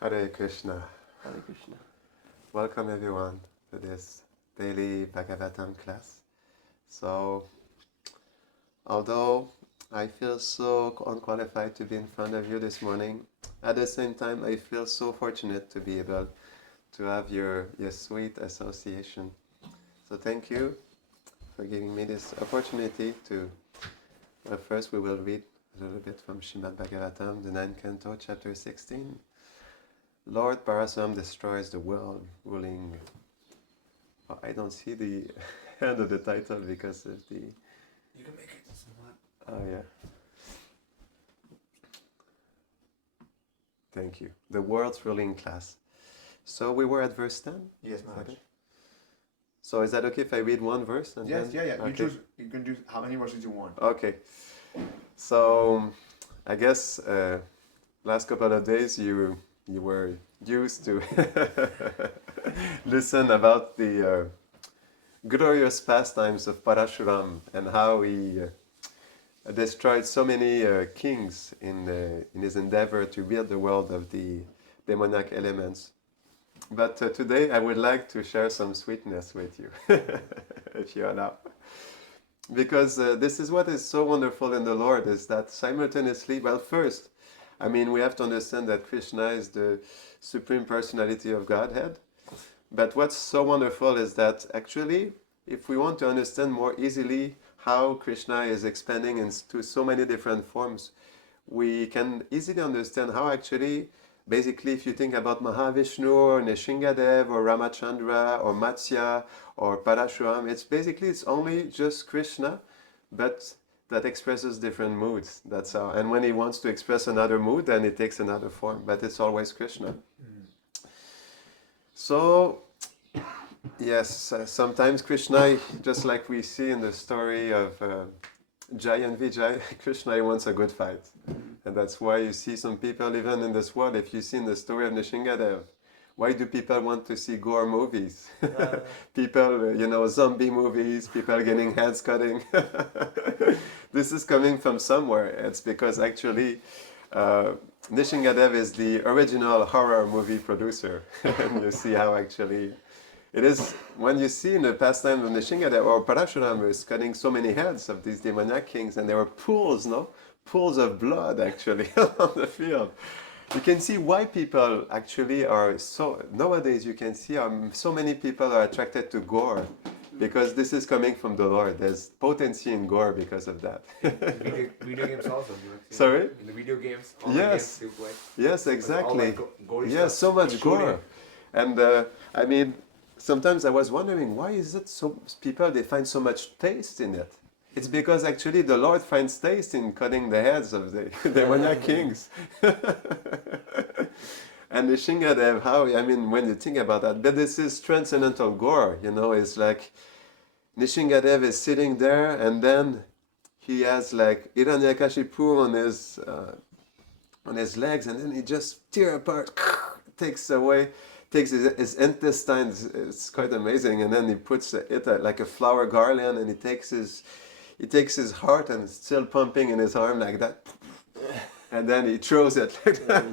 Hare Krishna. Hare Krishna. Welcome everyone to this daily Bhagavatam class. So, although I feel so unqualified to be in front of you this morning, at the same time I feel so fortunate to be able to have your sweet association. So thank you for giving me this opportunity to, first we will read a little bit from Srimad Bhagavatam, the 9th canto, chapter 16. Lord Parasuram destroys the world, ruling... Oh, I don't see the end of the title because of the... You can make it somewhat. Oh, yeah. Thank you. The world's ruling class. So we were at verse 10? Yes, Maharaj. Okay. So is that okay if I read one verse? And Yes, then... yeah. Okay. You choose. You can do how many verses you want. Okay. So I guess last couple of days you were used to listen about the glorious pastimes of Parashuram and how he destroyed so many kings in his endeavor to rid the world of the demoniac elements. But today I would like to share some sweetness with you, if you allow. Because this is what is so wonderful in the Lord, is that simultaneously, well, first, I mean, we have to understand that Krishna is the Supreme Personality of Godhead. But what's so wonderful is that actually, if we want to understand more easily how Krishna is expanding into so many different forms, we can easily understand how actually, basically, if you think about Mahavishnu or Nishingadev or Ramachandra or Matsya or Parashuram, it's only just Krishna, but that expresses different moods. That's how. And when he wants to express another mood, then it takes another form. But it's always Krishna. So, yes, sometimes Krishna, just like we see in the story of Jai and Vijay, Krishna he wants a good fight. And that's why you see some people, even in this world, if you see in the story of Nishingadev, why do people want to see gore movies? People, zombie movies, people getting heads cutting. This is coming from somewhere. It's because actually Nishingadev is the original horror movie producer. And you see how actually it is, when you see in the pastime of Nishingadev or Parashuram is cutting so many heads of these demoniac kings, and there were pools of blood actually on the field. You can see why people actually are so, nowadays you can see so many people are attracted to gore, because this is coming from the Lord. There's potency in gore because of that. Video games also. Sorry? In the video games, all Yes. the games you play. Yes, exactly. Gory Yes, so stuff, much shooting. gore. And I mean, sometimes I was wondering, why is it so people, they find so much taste in it? It's because actually the Lord finds taste in cutting the heads of the demoniac kings. And the Shingadev, when you think about that, but this is transcendental gore, it's like Nishingadev is sitting there and then he has like Hiranyakashipu on his legs, and then he just tear apart, takes his intestines. It's quite amazing, and then he puts it like a flower garland, and he takes his heart, and it's still pumping in his arm like that, and then he throws it like that.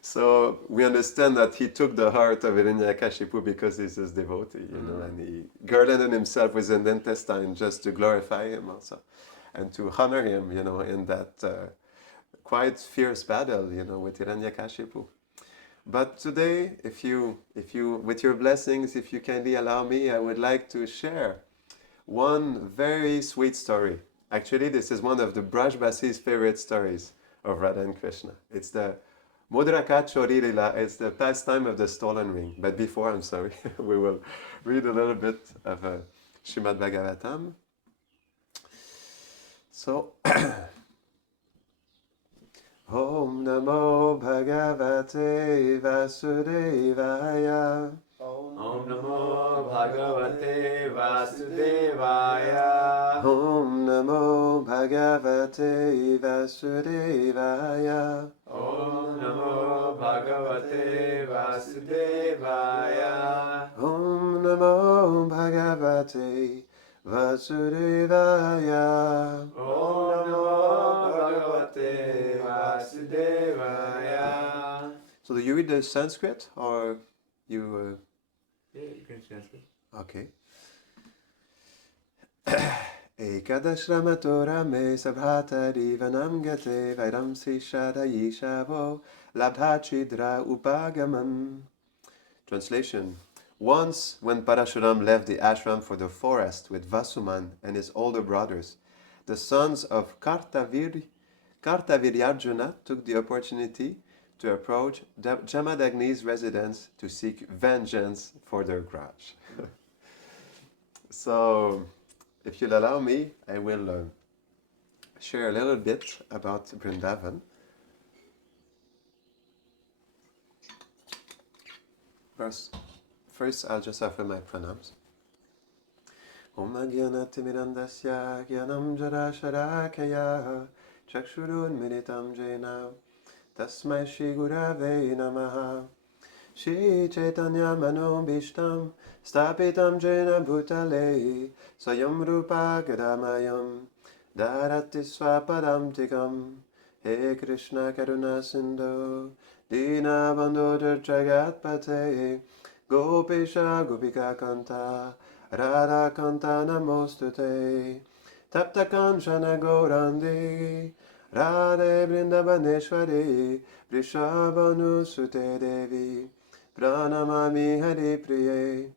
So we understand that he took the heart of Hiranyakashipu because he's his devotee, and he garlanded himself with an intestine just to glorify him also, and to honor him, in that quite fierce battle, with Hiranyakashipu. But today, if you, with your blessings, if you kindly allow me, I would like to share one very sweet story. Actually, this is one of the Brajbasi's favorite stories of Radha and Krishna. It's the Mudraka Chori Lila. It's the pastime of the stolen ring. But before, I'm sorry, we will read a little bit of Srimad Bhagavatam. So, Om Namo Bhagavate Vasudevaya. Om Namo Bhagavate Vasudevaya. Om Namo Bhagavate Vasudevaya. Om Namo Bhagavate Vasudevaya. Om Namo Bhagavate Vasudevaya. Om Namo Bhagavate Vasudevaya. So do you read the Sanskrit or you? Yeah, you can translate. Okay. Ekadashramato rame sabhata divanam gate vairam sishada yishavo labhachidra upagamam. Translation. Once, when Parashuram left the ashram for the forest with Vasuman and his older brothers, the sons of Kartaviryarjuna took the opportunity to approach Jamadagni's residence to seek vengeance for their grudge. So, if you'll allow me, I will share a little bit about Vrindavan. First, I'll just offer my pranams. Om Agyanatimirandasya Gyanam Jarasharakaya Chakshurun Militam Jena Tasmai Shri Gurave Namaha Shri Chaitanya Manobishtam Stapitam Jena Bhutale Swayam Rupa Gadamayam Dharati Swapadam Tikam He Krishna Karuna Sindhu Dina Bandhu Jagat Pate Gopisha Gopika Kanta Radha Kanta Namostute Tapta Kanchana Gaurandi Radhe Vrindavaneshwari Vrishabhanu Sute Devi Pranamami Hari Priye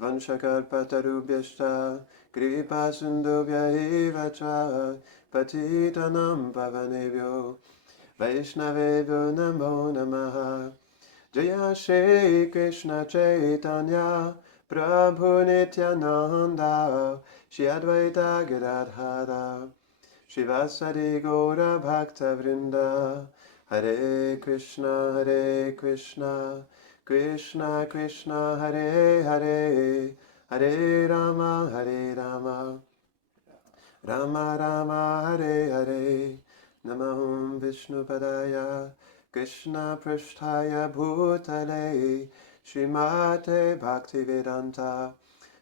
Vanshakalpatarubhyashta Kripa Sindhubhya Evacha Patitanam Pavanebhyo Vaishnavebhyo Namo Namaha Jaya Shri Krishna Chaitanya Prabhu Nityananda Shri Advaita Gadadhara Shivasari Gaura Bhakta Vrinda Hare Krishna Krishna Krishna Hare Hare Hare Rama Rama Rama Hare Hare Namahum Vishnu Padaya Krishna Prishtaya Bhutale Srimate Bhaktivedanta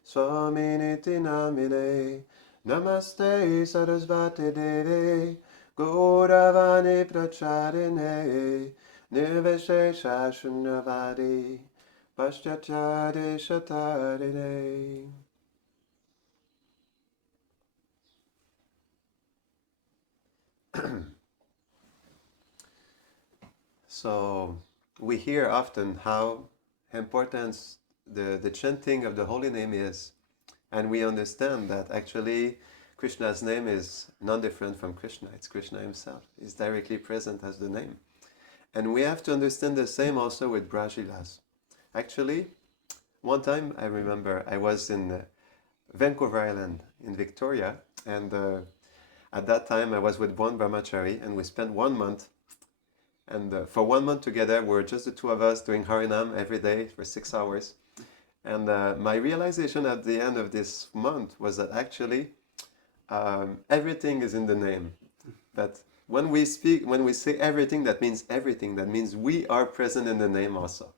Swaminiti Namine Namaste Sarasvati Devi Gauravani Pracharine Nirvishesha Shunyavadi Paschachari Shatarine. So we hear often how important the chanting of the holy name is, and we understand that actually Krishna's name is not different from Krishna. It's Krishna himself. He's directly present as the name. And we have to understand the same also with Brajilas. Actually, one time I remember I was in Vancouver Island in Victoria, and at that time I was with one brahmachari, and we spent 1 month. And for 1 month together, we're just the two of us doing Harinam every day for 6 hours. And my realization at the end of this month was that actually everything is in the name. That when we speak, when we say everything, that means everything. That means we are present in the name also.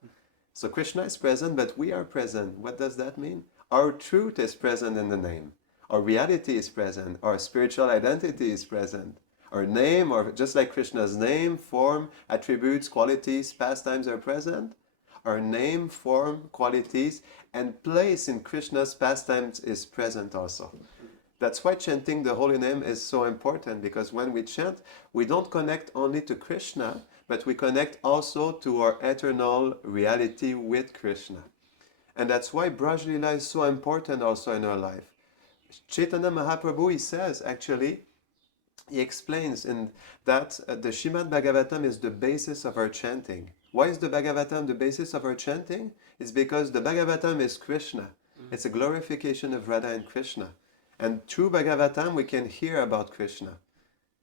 So Krishna is present, but we are present. What does that mean? Our truth is present in the name. Our reality is present. Our spiritual identity is present. Our name, or just like Krishna's name, form, attributes, qualities, pastimes are present. Our name, form, qualities, and place in Krishna's pastimes is present also. That's why chanting the holy name is so important, because when we chant, we don't connect only to Krishna, but we connect also to our eternal reality with Krishna. And that's why Braj Lila is so important also in our life. Chaitanya Mahaprabhu, he says, actually, he explains in that the Srimad Bhagavatam is the basis of our chanting. Why is the Bhagavatam the basis of our chanting? It's because the Bhagavatam is Krishna. It's a glorification of Radha and Krishna. And through Bhagavatam we can hear about Krishna.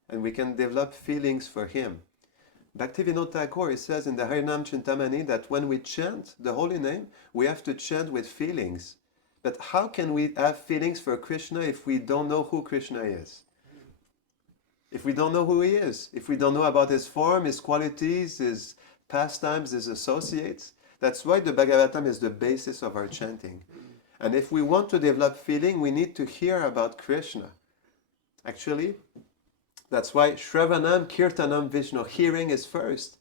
And we can develop feelings for him. Bhaktivinoda Thakur, he says in the Harinam Chintamani that when we chant the holy name, we have to chant with feelings. But how can we have feelings for Krishna if we don't know who Krishna is? If we don't know who he is, if we don't know about his form, his qualities, his pastimes, his associates, that's why the Bhagavatam is the basis of our chanting. And if we want to develop feeling, we need to hear about Krishna. Actually, that's why Shravanam, Kirtanam, Vishnu, hearing is first.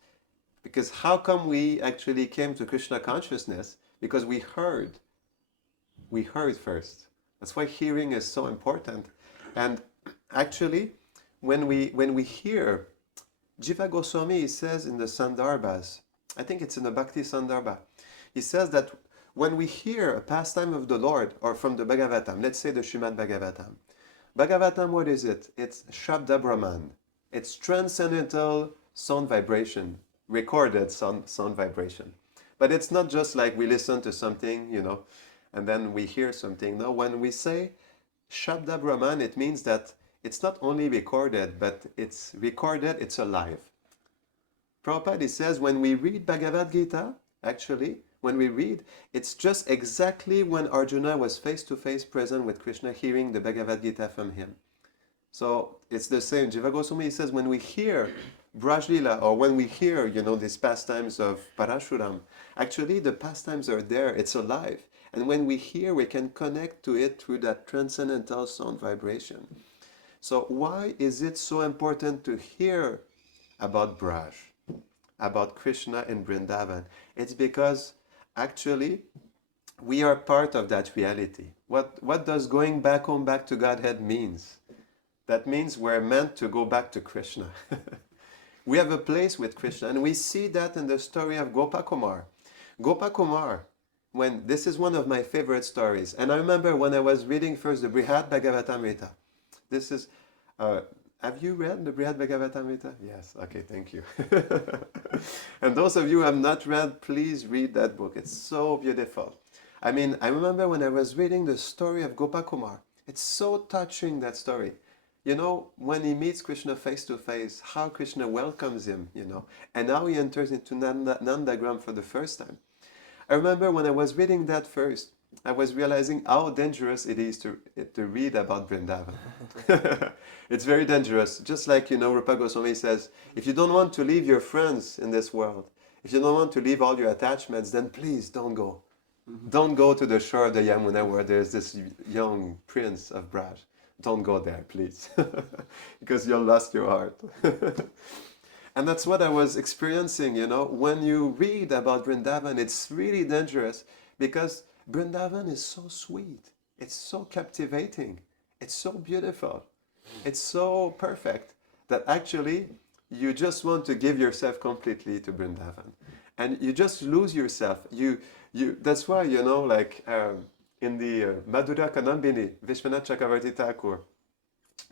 Because how come we actually came to Krishna consciousness? Because we heard. We heard first. That's why hearing is so important. And actually, when we hear, Jiva Goswami says in the Sandarbhas, I think it's in the Bhakti Sandarbha, he says that when we hear a pastime of the Lord, or from the Bhagavatam, let's say the Srimad Bhagavatam. Bhagavatam, what is it? It's Shabda Brahman. It's transcendental sound vibration, recorded sound vibration. But it's not just like we listen to something, and then we hear something. No, when we say Shabda Brahman, it means that it's not only recorded, but it's recorded, it's alive. Prabhupada says when we read Bhagavad Gita, actually, when we read, it's just exactly when Arjuna was face-to-face present with Krishna, hearing the Bhagavad Gita from him. So it's the same. Jiva Goswami says when we hear Braj Lila, or when we hear, these pastimes of Parashuram, actually the pastimes are there, it's alive. And when we hear, we can connect to it through that transcendental sound vibration. So why is it so important to hear about Braj, about Krishna in Vrindavan? It's because actually we are part of that reality. What does going back home, back to Godhead means? That means we're meant to go back to Krishna. We have a place with Krishna, and we see that in the story of Gopakumar. Gopakumar, this is one of my favorite stories, and I remember when I was reading first the Brihad Bhagavatamrita. This is, have you read the Brihad Bhagavatamrita? Yes, okay, thank you. And those of you who have not read, please read that book. It's so beautiful. I remember when I was reading the story of Gopakumar, it's so touching, that story. When he meets Krishna face to face, how Krishna welcomes him, and how he enters into Nandagram for the first time. I remember when I was reading that first, I was realizing how dangerous it is to read about Vrindavan. It's very dangerous. Just like, Rupa Goswami says, if you don't want to leave your friends in this world, if you don't want to leave all your attachments, then please don't go. Mm-hmm. Don't go to the shore of the Yamuna where there's this young prince of Braj. Don't go there, please, because you'll lost your heart. And that's what I was experiencing, When you read about Vrindavan, it's really dangerous because Vrindavan is so sweet. It's so captivating. It's so beautiful. It's so perfect that actually you just want to give yourself completely to Vrindavan. And you just lose yourself. That's why, in the Madhura Kanambini, Vishwanath Chakravarti Thakur,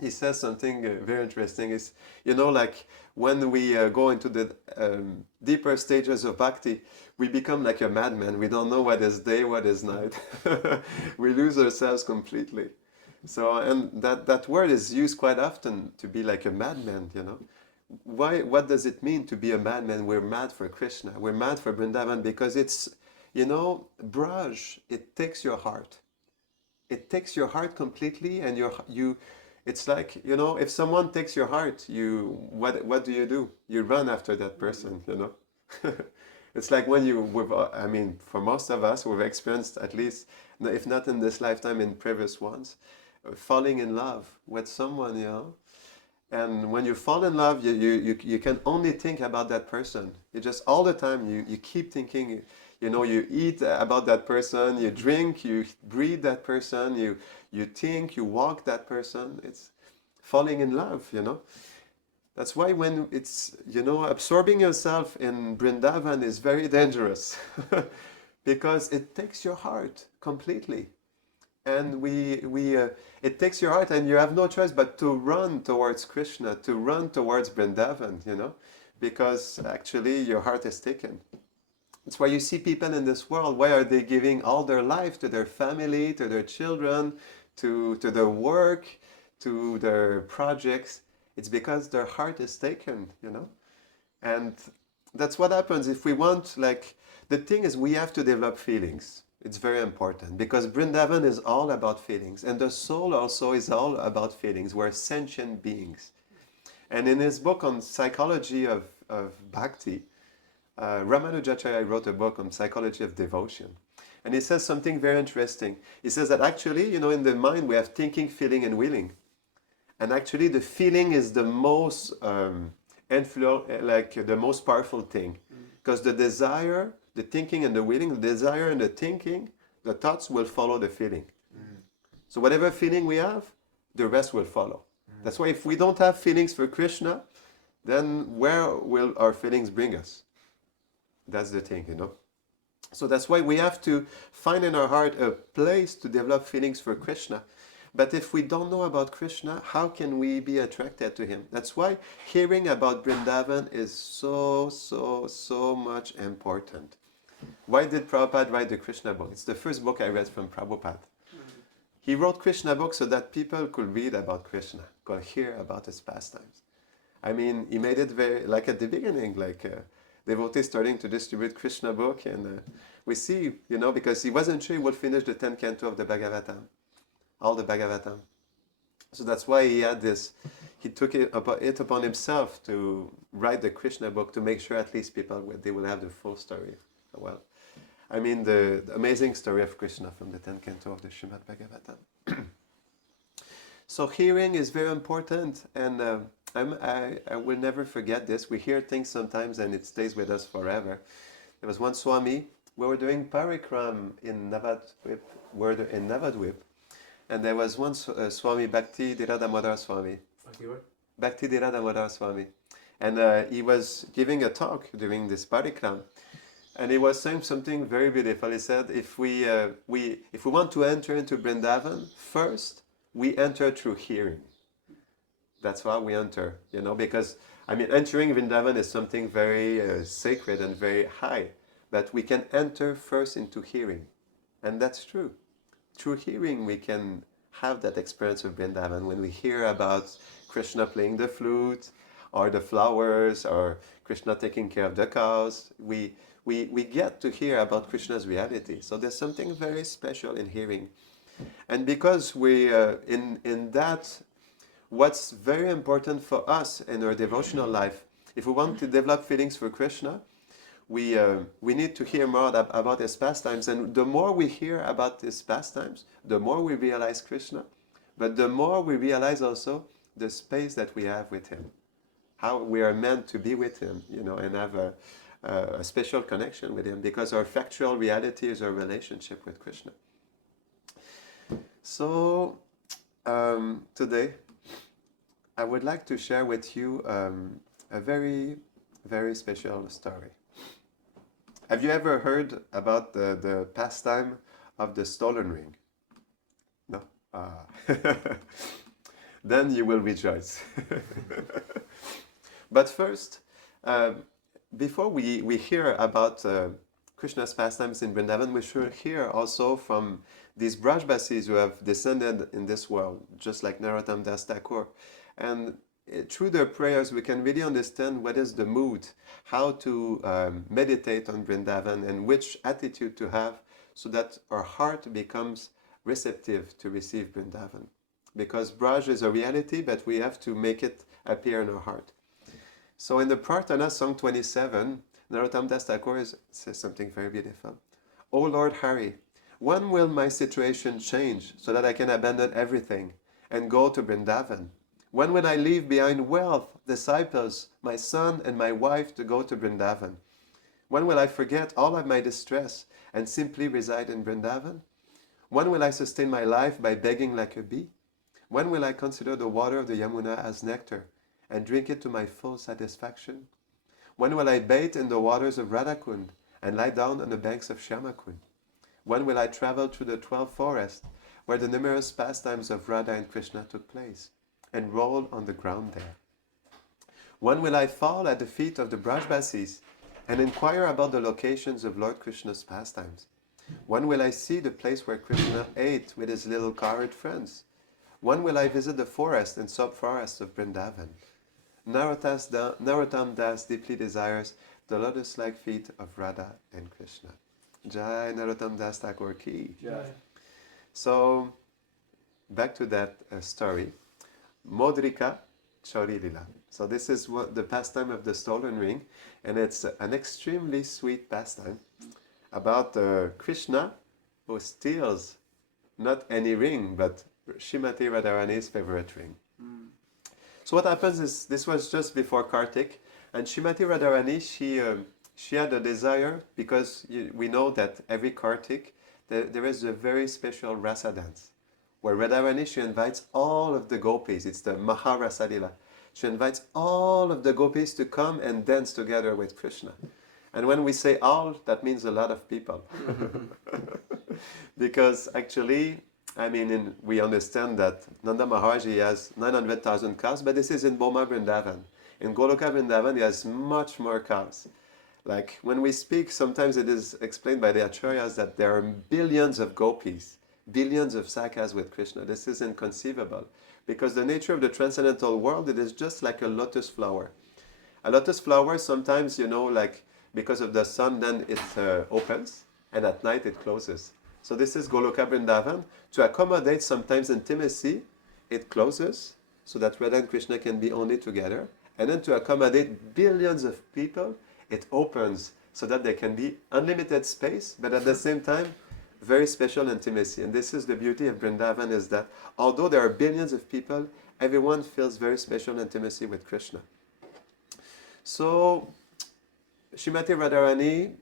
he says something very interesting. Is when we go into the deeper stages of bhakti, we become like a madman. We don't know what is day, what is night. We lose ourselves completely. So, and that word is used quite often to be like a madman. Why? What does it mean to be a madman? We're mad for Krishna. We're mad for Vrindavan because it's, Braj, it takes your heart. It takes your heart completely, and it's like, if someone takes your heart, what do? You run after that person, It's like when for most of us, we've experienced, at least, if not in this lifetime, in previous ones, falling in love with someone, And when you fall in love, you can only think about that person. You just, all the time, you keep thinking, you eat about that person, you drink, you breathe that person, you think, you walk that person. It's falling in love, That's why when it's, absorbing yourself in Vrindavan is very dangerous because it takes your heart completely. And it takes your heart, and you have no choice but to run towards Krishna, to run towards Vrindavan, because actually your heart is taken. That's why you see people in this world, why are they giving all their life to their family, to their children, to their work, to their projects? It's because their heart is taken, And that's what happens if we want, the thing is we have to develop feelings. It's very important because Vrindavan is all about feelings, and the soul also is all about feelings. We're sentient beings. And in his book on psychology of bhakti, Ramanujacharya wrote a book on psychology of devotion. And he says something very interesting. He says that actually, in the mind we have thinking, feeling, and willing. And actually the feeling is the most the most powerful thing. Because the desire, the thinking and the willing, the desire and the thinking, the thoughts will follow the feeling. So whatever feeling we have, the rest will follow. That's why if we don't have feelings for Krishna, then where will our feelings bring us? That's the thing, you know. So that's why we have to find in our heart a place to develop feelings for Krishna. But if we don't know about Krishna, how can we be attracted to him? That's why hearing about Vrindavan is so much important. Why did Prabhupada write the Krishna book? It's the first book I read from Prabhupada. He wrote Krishna book so that people could read about Krishna, could hear about his pastimes. I mean, he made it very, like at the beginning, like devotees starting to distribute Krishna book, and we see, you know, because he wasn't sure he would finish the 10th canto of the Bhagavatam, all the Bhagavatam. So that's why he had this, he took it upon himself to write the Krishna book to make sure at least people, they will have the full story. Well, I mean the amazing story of Krishna from the 10th canto of the Srimad Bhagavatam. So hearing is very important, and I will never forget this. We hear things sometimes and it stays with us forever. There was one Swami, we were doing parikram in Navadvip, and there was one Swami, Bhakti Dhiradamodar Swami. Bhakti Dhiradamodar Swami. And he was giving a talk during this parikram. And he was saying something very beautiful. He said, if we want to enter into Vrindavan, first we enter through hearing. That's how we enter, you know, because, I mean, entering Vrindavan is something very sacred and very high, but we can enter first into hearing. And that's true. Through hearing, we can have that experience of Vrindavan when we hear about Krishna playing the flute, or the flowers, or Krishna taking care of the cows. We get to hear about Krishna's reality. So there's something very special in hearing. And because we, in that, what's very important for us in our devotional life, if we want to develop feelings for Krishna, we need to hear more about his pastimes. And the more we hear about his pastimes, the more we realize Krishna, but the more we realize also the space that we have with him, how we are meant to be with him, you know, and have a special connection with him, because our factual reality is our relationship with Krishna. So today I would like to share with you a very, very special story. Have you ever heard about the pastime of the stolen ring? No? Then you will rejoice. But first, before we hear about Krishna's pastimes in Vrindavan, we should hear also from these Brajbasis who have descended in this world, just like Narottam Das Thakur. And through their prayers, we can really understand what is the mood, how to meditate on Vrindavan, and which attitude to have so that our heart becomes receptive to receive Vrindavan. Because Braj is a reality, but we have to make it appear in our heart. So in the Prarthana, Song 27, Narottam Das Thakur says something very beautiful. O Lord Hari, when will my situation change so that I can abandon everything and go to Vrindavan? When will I leave behind wealth, disciples, my son and my wife to go to Vrindavan? When will I forget all of my distress and simply reside in Vrindavan? When will I sustain my life by begging like a bee? When will I consider the water of the Yamuna as nectar and drink it to my full satisfaction? When will I bathe in the waters of Radhakund and lie down on the banks of Shyamakund? When will I travel through the 12 forests where the numerous pastimes of Radha and Krishna took place and roll on the ground there? When will I fall at the feet of the Brajbasis and inquire about the locations of Lord Krishna's pastimes? When will I see the place where Krishna ate with his little cowherd friends? When will I visit the forest and sub-forests of Vrindavan? Narottam Das deeply desires the lotus-like feet of Radha and Krishna. Jai Narottam Das Thakur ki. Jai. So, back to that story. Modrika Chauri Lila. So this is the pastime of the stolen ring, and it's an extremely sweet pastime about Krishna who steals not any ring, but Srimati Radharani's favorite ring. So what happens is, this was just before Kartik, and Srimati Radharani, she had a desire, because we know that every Kartik, there is a very special rasa dance, where Radharani, she invites all of the gopis. It's the Maharasa Lila. She invites all of the gopis to come and dance together with Krishna. And when we say all, that means a lot of people. Because actually, I mean, we understand that Nanda Maharaj, he has 900,000 cows, but this is in Boma Vrindavan. In Goloka Vrindavan, he has much more cows. Like when we speak, sometimes it is explained by the acharyas that there are billions of gopis, billions of sakhas with Krishna. This is inconceivable. Because the nature of the transcendental world, it is just like a lotus flower. A lotus flower, sometimes, like because of the sun, then it opens, and at night it closes. So this is Goloka Vrindavan. To accommodate sometimes intimacy, it closes, so that Radha and Krishna can be only together. And then to accommodate billions of people, it opens, so that there can be unlimited space, but at the same time, very special intimacy. And this is the beauty of Vrindavan, is that although there are billions of people, everyone feels very special intimacy with Krishna. So Srimati Radharani,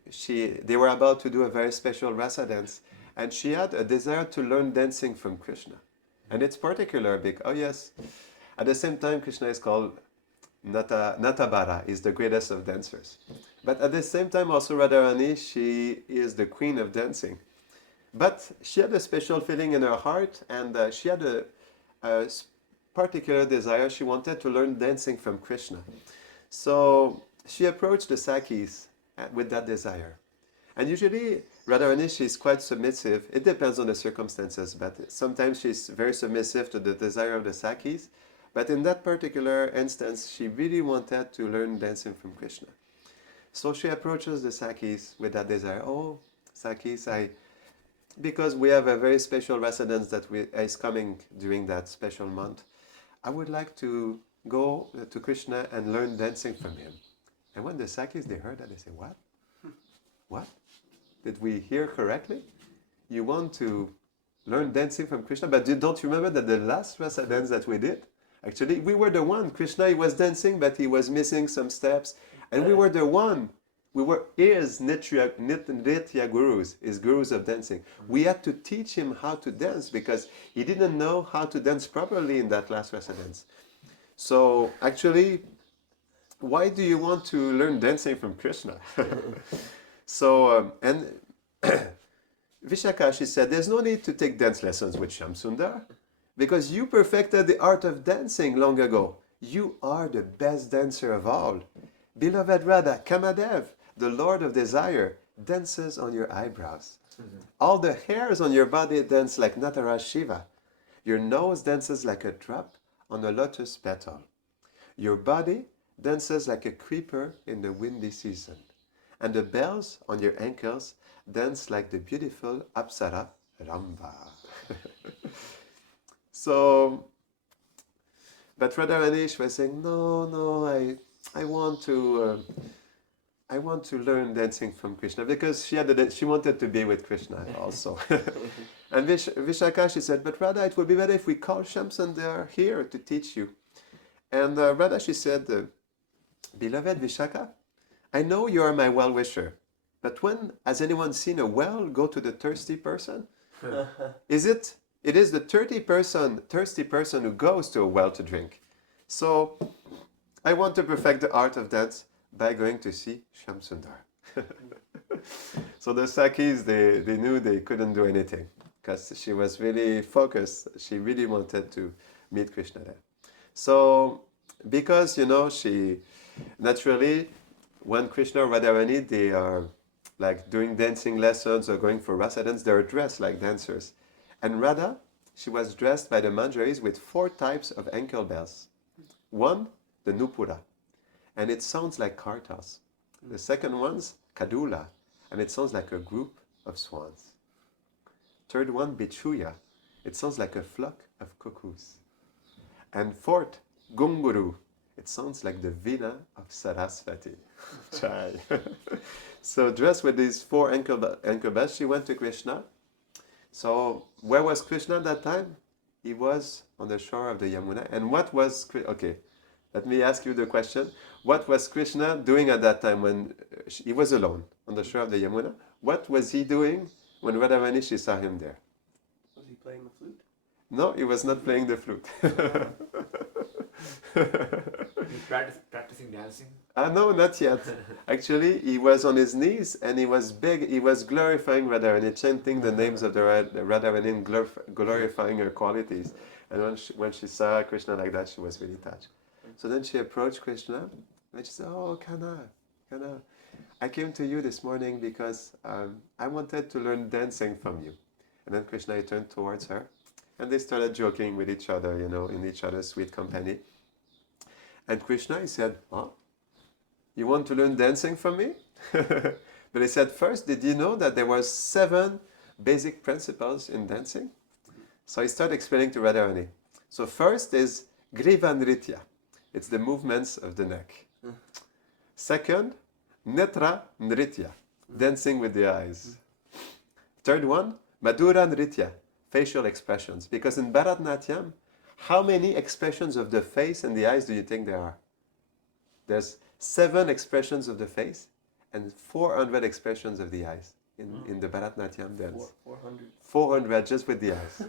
they were about to do a very special rasa dance, and she had a desire to learn dancing from Krishna. And it's particular because, at the same time, Krishna is called Natabara, is the greatest of dancers. But at the same time, also Radharani, she is the queen of dancing. But she had a special feeling in her heart, and she had a particular desire. She wanted to learn dancing from Krishna. So she approached the Sakis with that desire. And usually, Radharani, she's quite submissive. It depends on the circumstances, but sometimes she's very submissive to the desire of the Sakis. But in that particular instance, she really wanted to learn dancing from Krishna. So she approaches the Sakis with that desire. Oh, Sakis, because we have a very special residence that is coming during that special month, I would like to go to Krishna and learn dancing from him. And when the Sakis, they heard that, they say, what? What? Did we hear correctly? You want to learn dancing from Krishna, but don't you remember that the last rasa dance that we did, actually, we were the one. Krishna, he was dancing, but he was missing some steps. And we were the one. We were his Nritya gurus, his gurus of dancing. We had to teach him how to dance because he didn't know how to dance properly in that last rasa dance. So actually, why do you want to learn dancing from Krishna? And Vishaka, she said, there's no need to take dance lessons with Shamsundar because you perfected the art of dancing long ago. You are the best dancer of all. Beloved Radha, Kamadev, the Lord of Desire, dances on your eyebrows. All the hairs on your body dance like Nataraj Shiva. Your nose dances like a drop on a lotus petal. Your body dances like a creeper in the windy season. And the bells on your ankles dance like the beautiful Apsara Ramba. But Radharani was saying, no, I want to learn dancing from Krishna because she wanted to be with Krishna also. And Vishaka, she said, but Radha, it would be better if we call Shamsundar here to teach you. And Radha, she said, beloved Vishaka, I know you are my well-wisher, but when has anyone seen a well go to the thirsty person? It is the thirsty person who goes to a well to drink. So I want to perfect the art of dance by going to see Shamsundar. So the Sakis, they knew they couldn't do anything because she was really focused. She really wanted to meet Krishna there. So because, she naturally, when Krishna or Radharani, they are like doing dancing lessons or going for rasa dance, they're dressed like dancers. And Radha, she was dressed by the Manjaris with 4 types of ankle bells. One, the Nupura, and it sounds like kartas. The second one's Kadula, and it sounds like a group of swans. Third one, Bichuya, it sounds like a flock of cuckoos. And fourth, Gunguru, it sounds like the Veena of Saraswati. Chai. So dressed with these 4 ankle bells, she went to Krishna. So where was Krishna at that time? He was on the shore of the Yamuna. And what was... Okay, let me ask you the question. What was Krishna doing at that time when he was alone on the shore of the Yamuna? What was he doing when Radharani, she saw him there? Was he playing the flute? No, he was not playing the flute. He practicing dancing? No, not yet. Actually, he was on his knees and he was big. He was glorifying Radharani, chanting the names of the Radharani and glorifying her qualities. And when she saw Krishna like that, she was really touched. So then she approached Krishna and she said, "Oh, Kana, I came to you this morning because I wanted to learn dancing from you." And then Krishna turned towards her and they started joking with each other, in each other's sweet company. And Krishna, he said, "Oh, you want to learn dancing from me?" But he said, "First, did you know that there were 7 basic principles in dancing?" So he started explaining to Radharani. So first is Griva Nritya. It's the movements of the neck. Second, Netra Nritya, dancing with the eyes. Third one, Madhura Nritya, facial expressions. Because in Bharatanatyam, how many expressions of the face and the eyes do you think there are? There's 7 expressions of the face and 400 expressions of the eyes in the Bharatanatyam dance. 400. 400 just with the eyes.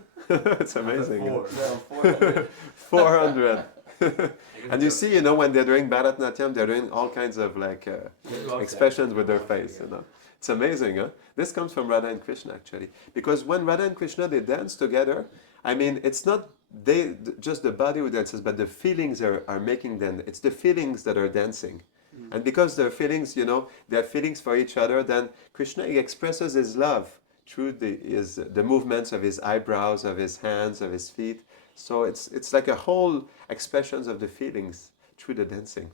It's amazing. 400. 400. And you see, when they're doing Bharatanatyam, they're doing all kinds of expressions with their face. It's amazing, huh? This comes from Radha and Krishna actually, because when Radha and Krishna they dance together, it's not just the body who dances, but the feelings are making them. It's the feelings that are dancing. And because their feelings, they're feelings for each other, then Krishna he expresses his love through the movements of his eyebrows, of his hands, of his feet. So it's like a whole expressions of the feelings through the dancing.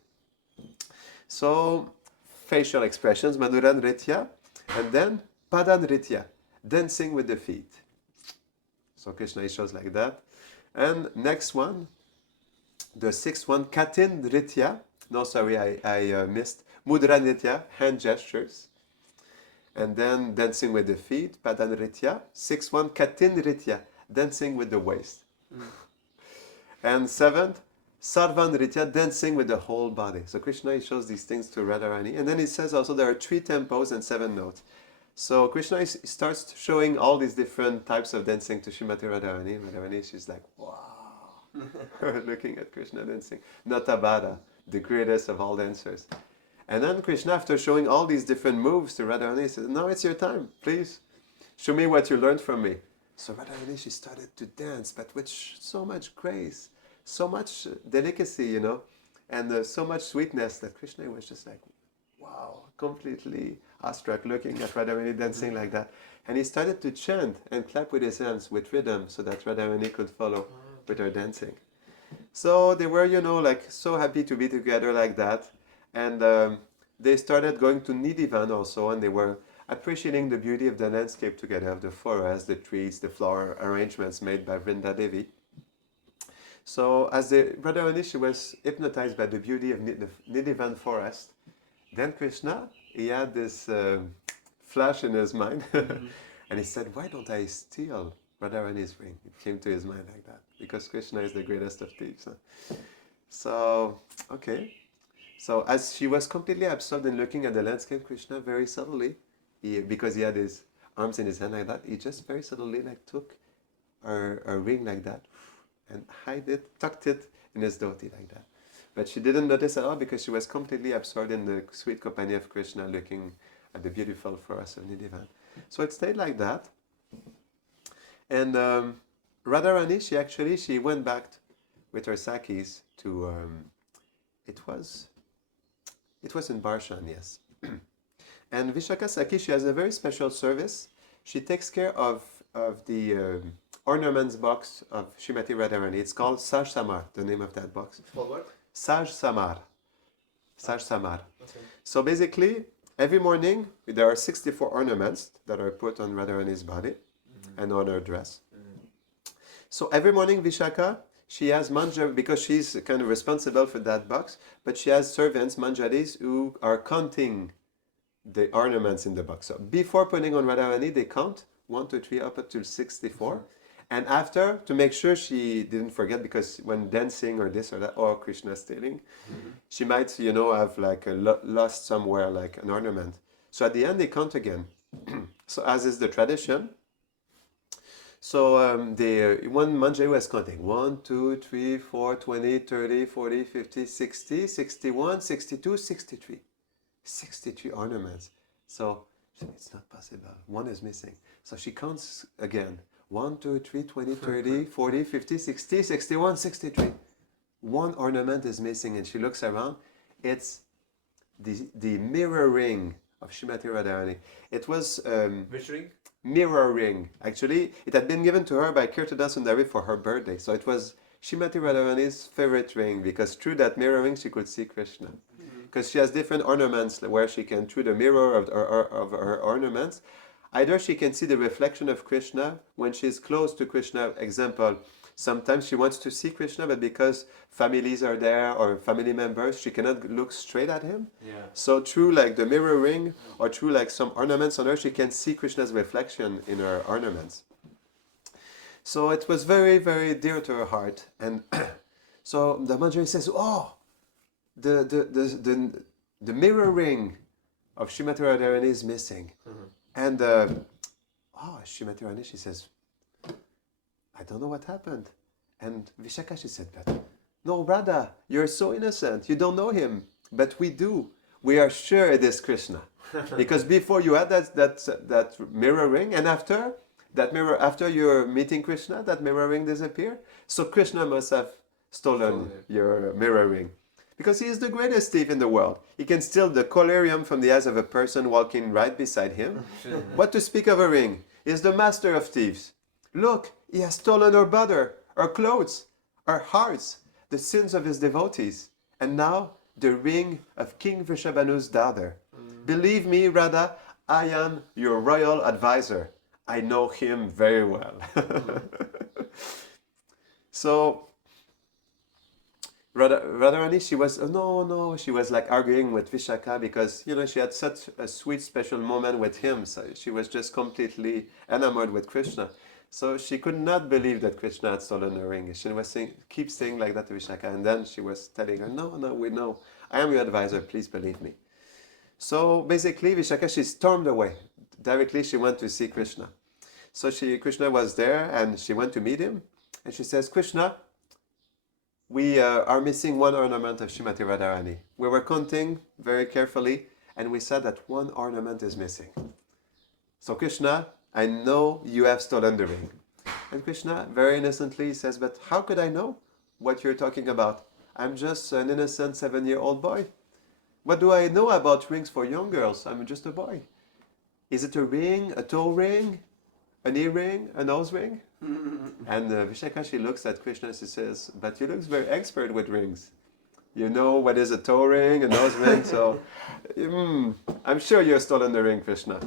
So facial expressions, Madhura Nritya, and then Pada Nritya, dancing with the feet. So Krishna he shows like that. And next one, the 6th one, Katin Nritya. No, sorry, I missed. Mudra Nritya, hand gestures. And then dancing with the feet, Pada Nritya. 6th one, Katin Nritya, dancing with the waist. And 7th, Sarva Nritya, dancing with the whole body. So Krishna he shows these things to Radharani. And then he says also there are 3 tempos and 7 notes. So Krishna he starts showing all these different types of dancing to Srimati Radharani. Radharani, she's like, wow, looking at Krishna dancing. Natabara, the greatest of all dancers. And then Krishna, after showing all these different moves to Radharani, says, "Now it's your time, please. Show me what you learned from me." So Radharani, she started to dance, but with so much grace, so much delicacy, and so much sweetness that Krishna was just like, wow, completely awestruck looking at Radharani dancing like that. And he started to chant and clap with his hands with rhythm so that Radharani could follow with her dancing. So they were, so happy to be together like that. And they started going to Nidhivan also, and they were appreciating the beauty of the landscape together, of the forest, the trees, the flower arrangements made by Vrinda Devi. So as Radharani, she was hypnotized by the beauty of the Nidhivan forest. Then Krishna, he had this flash in his mind, and he said, "Why don't I steal Radharani's ring?" It came to his mind like that, because Krishna is the greatest of thieves. So, okay. So as she was completely absorbed in looking at the landscape, Krishna very subtly, because he had his arms in his hand like that, he just very subtly took her ring like that and tucked it in his dhoti like that. But she didn't notice at all because she was completely absorbed in the sweet company of Krishna looking at the beautiful forest of Nidhivan. So it stayed like that. And Radharani, she went back with her sakis to, it was in Barshan, yes. And Vishaka Saki, she has a very special service. She takes care of the ornaments box of Srimati Radharani. It's called Saj Samar, the name of that box. It's called what? Saj Samar. Saj Samar. Okay. So basically, every morning there are 64 ornaments that are put on Radharani's body and on her dress. So every morning Vishaka, she has manjari, because she's kind of responsible for that box, but she has servants, manjaris, who are counting the ornaments in the box. So before putting on Radharani, they count 1, 2, 3 up until 64. And after, to make sure she didn't forget, because when dancing or this or that, or Krishna stealing, she might, have like lost somewhere like an ornament. So at the end, they count again. So as is the tradition, so when Manjay was counting 1, 2, 3, 4, 20, 30, 40, 50, 60, 61, 62, 63. 63 ornaments. So it's not possible. One is missing. So she counts again. 1, 2, 3, 20, 30, 40, 50, 60, 61, 63. One ornament is missing, and she looks around. It's the mirror ring of Srimati Radharani. It was Which ring? mirror ring. Actually, it had been given to her by Kirtada Sundari for her birthday. So it was Srimati Radharani's favorite ring, because through that mirror ring she could see Krishna. Because she has different ornaments where she can, through the mirror of her ornaments, either she can see the reflection of Krishna when she's close to Krishna. Example, sometimes she wants to see Krishna, but because families are there or family members, she cannot look straight at him. Yeah. So through like the mirror ring or through like some ornaments on her, she can see Krishna's reflection in her ornaments. So it was very, very dear to her heart. And so the Manjari says, oh, the mirror ring of Srimati Radharani is missing. And Srimati Radharani, she says, I don't know what happened. And Vishaka, she said, but no, Radha, you're so innocent. You don't know him. But we do. We are sure it is Krishna. Because before you had that mirror ring, and after that mirror, after you're meeting Krishna, that mirror ring disappeared. So Krishna must have stolen your mirror ring. Because he is the greatest thief in the world. He can steal the collyrium from the eyes of a person walking right beside him. What to speak of a ring? He is the master of thieves. Look, he has stolen our butter, our clothes, our hearts, the sins of his devotees. And now, the ring of King Vrishabhanu's daughter. Believe me, Radha, I am your royal advisor. I know him very well. So, Radharani, she was, she was like arguing with Vishaka because, she had such a sweet, special moment with him. So she was just completely enamored with Krishna. So she could not believe that Krishna had stolen the ring. She was keep saying like that to Vishaka. And then she was telling her, no, we know. I am your advisor, please believe me. So basically, Vishaka, she stormed away. Directly, she went to see Krishna. So Krishna was there and she went to meet him. And she says, Krishna, we are missing one ornament of Srimati Radharani. We were counting very carefully, and we said that one ornament is missing. So Krishna, I know you have stolen the ring. And Krishna very innocently says, but how could I know what you're talking about? I'm just an innocent 7-year-old boy. What do I know about rings for young girls? I'm just a boy. Is it a ring, a toe ring, an earring, a nose ring? And Vishaka, she looks at Krishna and she says, but you look very expert with rings. You know what is a toe ring, a nose ring, so I'm sure you've stolen the ring, Krishna.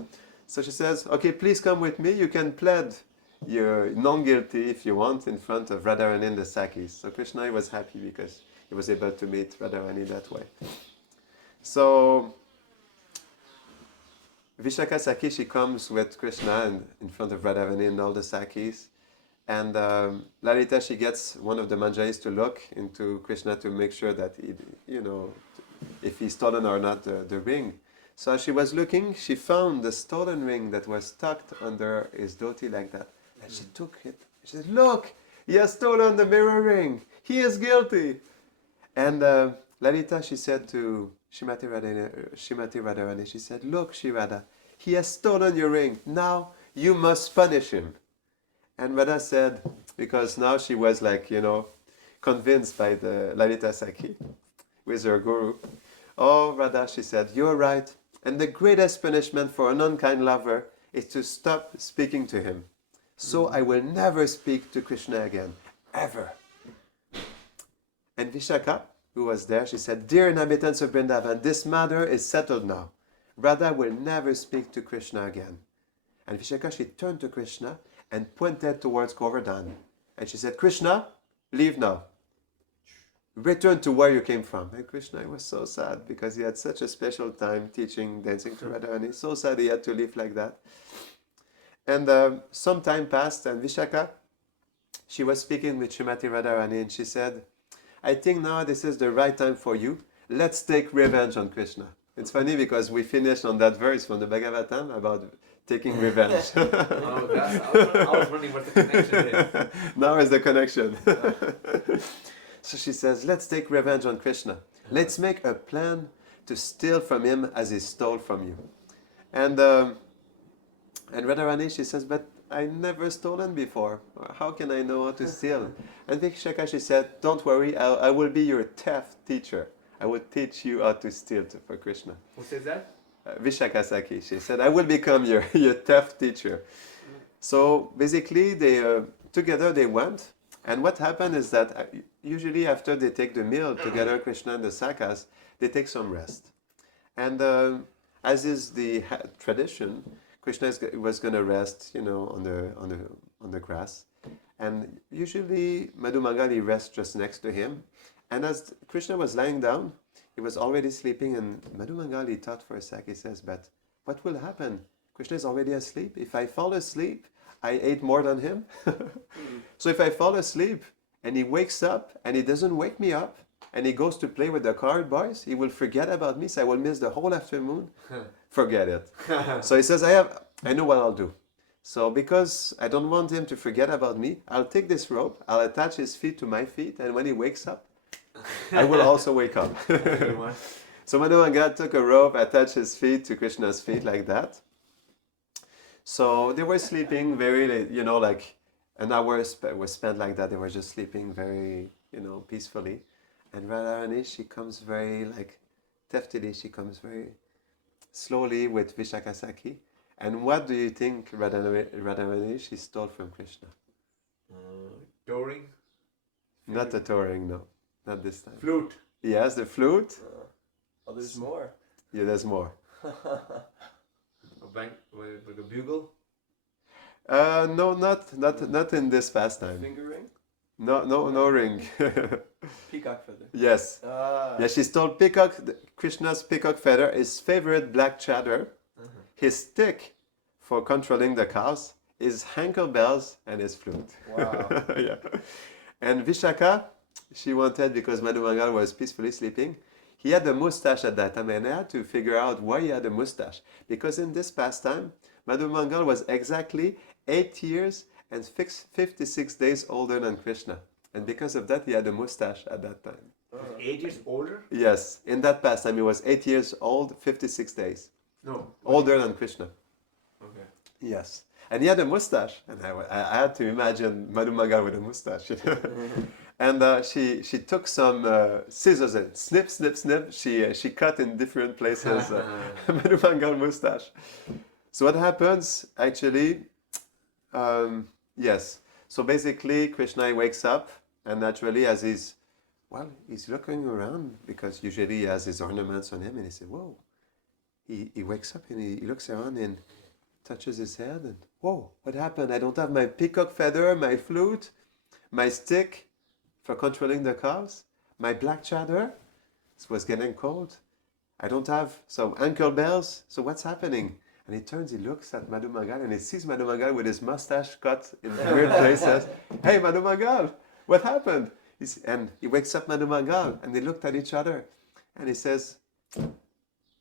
So she says, okay, please come with me. You can plead you're non-guilty if you want in front of Radharani and the Sakis. So Krishna was happy because he was able to meet Radharani that way. So Vishaka Saki, she comes with Krishna and in front of Radharani and all the Sakis. And Lalita, she gets one of the Manjaris to look into Krishna to make sure that, if he's stolen or not the ring. So as she was looking, she found the stolen ring that was tucked under his dhoti like that. And she took it. She said, look, he has stolen the mirror ring. He is guilty. And Lalita, she said to Srimati Radharani, she said, look, Shirada, he has stolen your ring. Now you must punish him. And Radha said, because now she was convinced by the Lalita Saki with her guru. Oh, Radha, she said, you're right. And the greatest punishment for an unkind lover is to stop speaking to him. So I will never speak to Krishna again, ever. And Vishaka, who was there, she said, dear inhabitants of Vrindavan, this matter is settled now. Radha will never speak to Krishna again. And Vishaka, she turned to Krishna and pointed towards Govardhan. And she said, Krishna, leave now. Return to where you came from. And Krishna was so sad because he had such a special time teaching, dancing to Radharani. So sad he had to leave like that. And some time passed and Vishaka, she was speaking with Srimati Radharani and she said, I think now this is the right time for you. Let's take revenge on Krishna. It's funny because we finished on that verse from the Bhagavatam about taking revenge. Oh, I was wondering what the connection is. Now is the connection. So she says, let's take revenge on Krishna. Let's make a plan to steal from him as he stole from you. And Radharani, she says, but I never stolen before. How can I know how to steal? And Vishaka, she said, don't worry, I will be your theft teacher. I will teach you how to steal for Krishna. Who says that? Vishaka Saki, she said, I will become your theft teacher. So basically, together they went. And what happened is that usually after they take the meal together, Krishna and the Sakas, they take some rest. And as is the tradition, Krishna was going to rest, on the grass. And usually Madhu Mangali rests just next to him. And as Krishna was lying down, he was already sleeping, and Madhu Mangali thought for a sec. He says, but what will happen? Krishna is already asleep. If I fall asleep, I ate more than him. So if I fall asleep and he wakes up and he doesn't wake me up and he goes to play with the card boys, he will forget about me, so I will miss the whole afternoon. Forget it. So he says, I know what I'll do. So because I don't want him to forget about me, I'll take this rope, I'll attach his feet to my feet, and when he wakes up, I will also wake up. So Madhu Mangal took a rope, attached his feet to Krishna's feet like that. So they were sleeping very late, like an hour was spent like that. They were just sleeping very, peacefully. And Radharani, she comes very teftily, she comes very slowly with Vishaka Saki. And what do you think Radharani, she stole from Krishna? Touring? Not the touring, no. Not this time. Flute? Yes, the flute. Oh, there's more. Yeah, there's more. With a bugle? No, not in this pastime. Finger ring? No ring. Peacock feather. Yes. Yeah, she stole Krishna's peacock feather, his favorite black chadar, his stick for controlling the cows, his ankle bells, and his flute. Wow. Yeah. And Vishaka, she wanted, because Madhu Mangal was peacefully sleeping, he had a mustache at that time, and I had to figure out why he had a mustache. Because in this pastime, Madhu Mangal was exactly 8 years and 56 days older than Krishna. And because of that, he had a mustache at that time. 8 years older? Yes, in that pastime, he was 8 years old, 56 days. No. Older than Krishna. Okay. Yes. And he had a mustache. And I had to imagine Madhu Mangal with a mustache. And she took some scissors and snip, snip, snip. She cut in different places Madhu Mangal mustache. So what happens actually? Yes. So basically, Krishna wakes up, and naturally, as he's looking around, because usually he has his ornaments on him, and he said, "Whoa!" He wakes up and he looks around and touches his head, and whoa! What happened? I don't have my peacock feather, my flute, my stick for controlling the cows, my black chadar. It was getting cold. I don't have some ankle bells. So what's happening? And he turns, he looks at Madhu Mangal, and he sees Madhu Mangal with his mustache cut in weird places. Hey, Madhu Mangal, what happened? And he wakes up Madhu Mangal, and they looked at each other. And he says,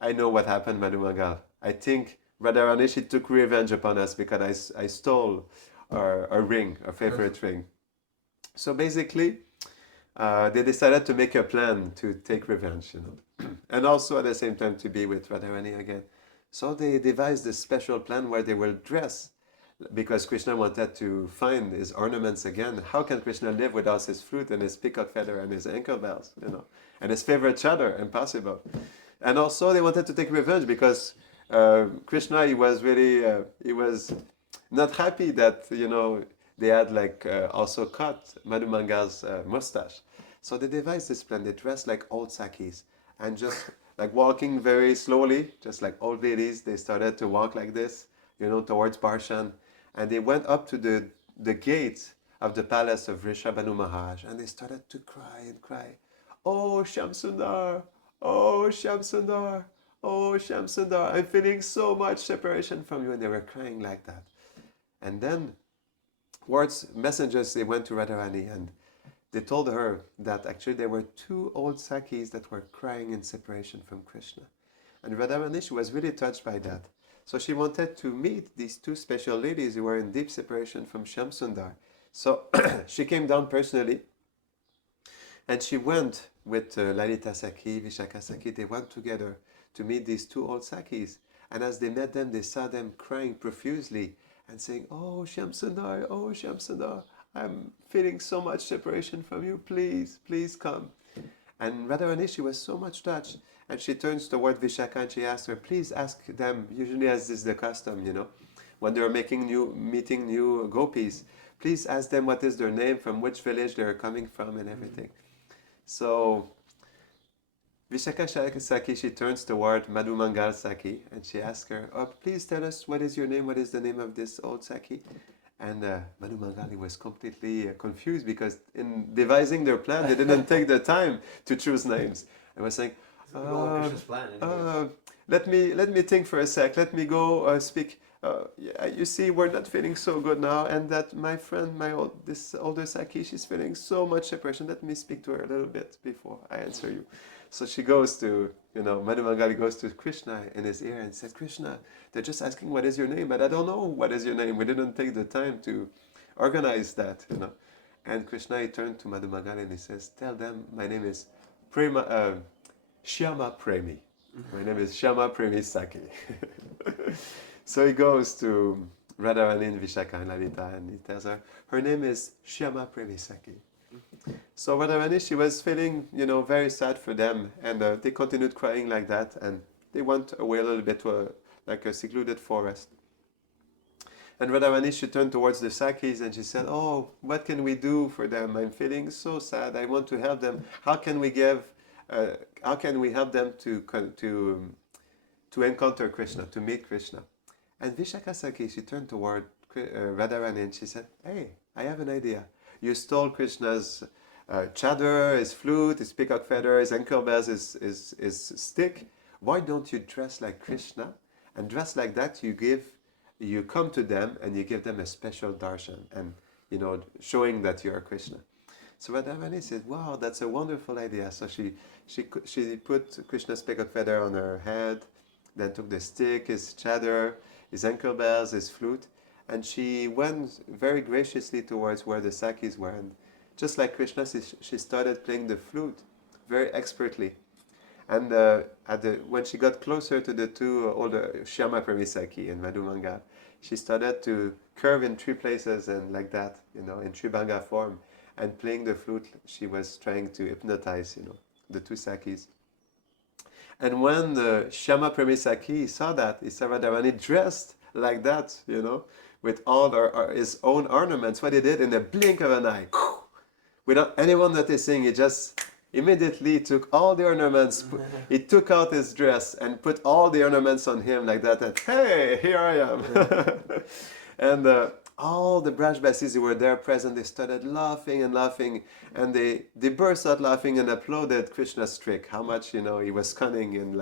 I know what happened, Madhu Mangal. I think Radharani, she took revenge upon us because I stole our ring, our favorite ring. So basically, they decided to make a plan to take revenge, and also at the same time to be with Radharani again. So they devised this special plan where they will dress, because Krishna wanted to find his ornaments again. How can Krishna live without his flute and his peacock feather and his ankle bells, and his favorite chadar? Impossible. And also they wanted to take revenge because Krishna, he was not happy that they had also cut Madhu Mangal's mustache. So they devised this plan. They dressed like old Sakis and just walking very slowly, just like old ladies. They started to walk like this, towards Barshan. And they went up to the gate of the palace of Rishabhanu Maharaj, and they started to cry and cry. Oh, Shyamsundar! Oh, Shyamsundar! Oh, Shyamsundar! I'm feeling so much separation from you. And they were crying like that. And then messengers, they went to Radharani and they told her that actually there were two old Sakis that were crying in separation from Krishna. And Radharani, she was really touched by that. So she wanted to meet these two special ladies who were in deep separation from Shyamsundar. So she came down personally and she went with Lalita Saki, Vishaka Saki. They went together to meet these two old Sakis. And as they met them, they saw them crying profusely and saying, "Oh, Shyamsundar, I'm feeling so much separation from you. Please, please come." And Radharani, she was so much touched. And she turns toward Vishaka and she asks her, "Please ask them," usually as is the custom, when they're meeting new gopis, please ask them what is their name, from which village they're coming from and everything. So Vishaka Saki, she turns toward Madhu Mangal Saki and she asks her, "Oh, please tell us what is your name, what is the name of this old Saki?" And Madhu Mangali was completely confused because in devising their plan, they didn't take the time to choose names. I was saying, Krishna's plan. let me think for a sec. Let me go speak. Yeah, you see, we're not feeling so good now, and that my friend, this older Saki, she's feeling so much separation. Let me speak to her a little bit before I answer you. So she goes to, Madhu Mangali goes to Krishna in his ear and says, "Krishna, they're just asking what is your name, but I don't know what is your name. We didn't take the time to organize that, And Krishna, he turned to Madhu Mangali and he says, "Tell them my name is Shyama Premi. My name is Shyama Premi Saki." So he goes to Radharani and Vishaka and Lalita and he tells her, her name is Shyama Premi Saki. So Radharani, she was feeling, very sad for them, and they continued crying like that, and they went away a little bit to a secluded forest. And Radharani, she turned towards the Sakis and she said, "Oh, what can we do for them? I'm feeling so sad. I want to help them. How can we help them to encounter Krishna, to meet Krishna?" And Vishaka Saki, she turned toward Radharani and she said, "Hey, I have an idea. You stole Krishna's chadar, his flute, his peacock feather, his ankle bells, his stick. Why don't you dress like Krishna? And dress like that, you come to them and you give them a special darshan, and showing that you are Krishna." So Radharani said, "Wow, that's a wonderful idea." So she put Krishna's peacock feather on her head, then took the stick, his chadar, his ankle bells, his flute, and she went very graciously towards where the Sakis were. And just like Krishna, she started playing the flute very expertly. And when she got closer to the two older Shyama Premi Saki and Madhu Mangal, she started to curve in three places and like that, in Tribhanga form. And playing the flute, she was trying to hypnotize, the two Sakis. And when the Shyama Premi Saki saw that, he saw Radharani dressed like that, with all his own ornaments. What he did in the blink of an eye, without anyone noticing, he just immediately took all the ornaments. He took out his dress and put all the ornaments on him like that. And hey, here I am. And all the Brajbasis who were there present, they started laughing and laughing, and they burst out laughing and applauded Krishna's trick. How much he was cunning in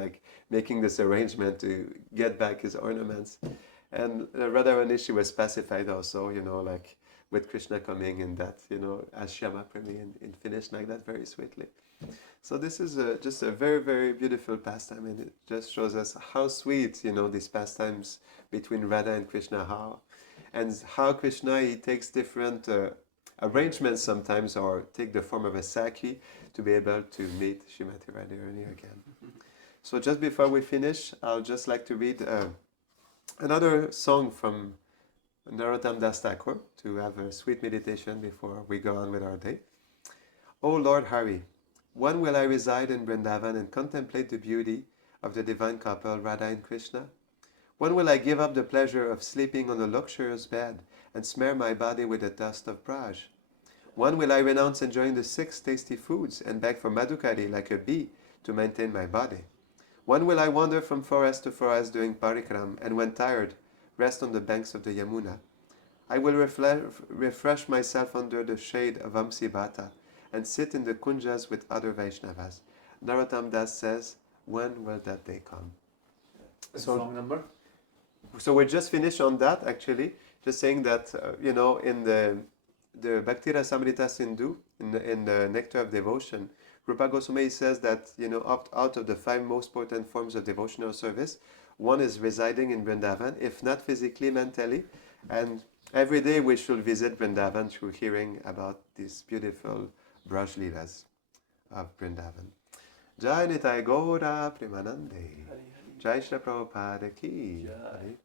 making this arrangement to get back his ornaments. And Radharani, she was pacified also, with Krishna coming in that, as Shyama Premi, and finished like that very sweetly. So this is just a very, very beautiful pastime, and it just shows us how sweet, these pastimes between Radha and Krishna are. And how Krishna, he takes different arrangements sometimes, or take the form of a Saki to be able to meet Srimati Radharani again. So just before we finish, I'll just like to read another song from Narottam Das Thakur to have a sweet meditation before we go on with our day. "O Lord Hari, when will I reside in Vrindavan and contemplate the beauty of the divine couple Radha and Krishna? When will I give up the pleasure of sleeping on a luxurious bed and smear my body with the dust of Braj? When will I renounce enjoying the 6 tasty foods and beg for Madhukari like a bee to maintain my body? When will I wander from forest to forest doing parikram, and when tired, rest on the banks of the Yamuna? I will refresh myself under the shade of Amsibata and sit in the kunjas with other Vaishnavas." Narottam Das says, when will that day come? Song number? So we're just finished on that actually, just saying that in the Bhakti Rasamrita Sindhu, in the Nectar of Devotion, Rupa Goswami says that out of the 5 most important forms of devotional service, one is residing in Vrindavan, if not physically, mentally, and every day we should visit Vrindavan through hearing about these beautiful Braj Leelas of Vrindavan. Jai Nitai Gaura Premanande. Jai Shri Prabhupada Ki. Jai.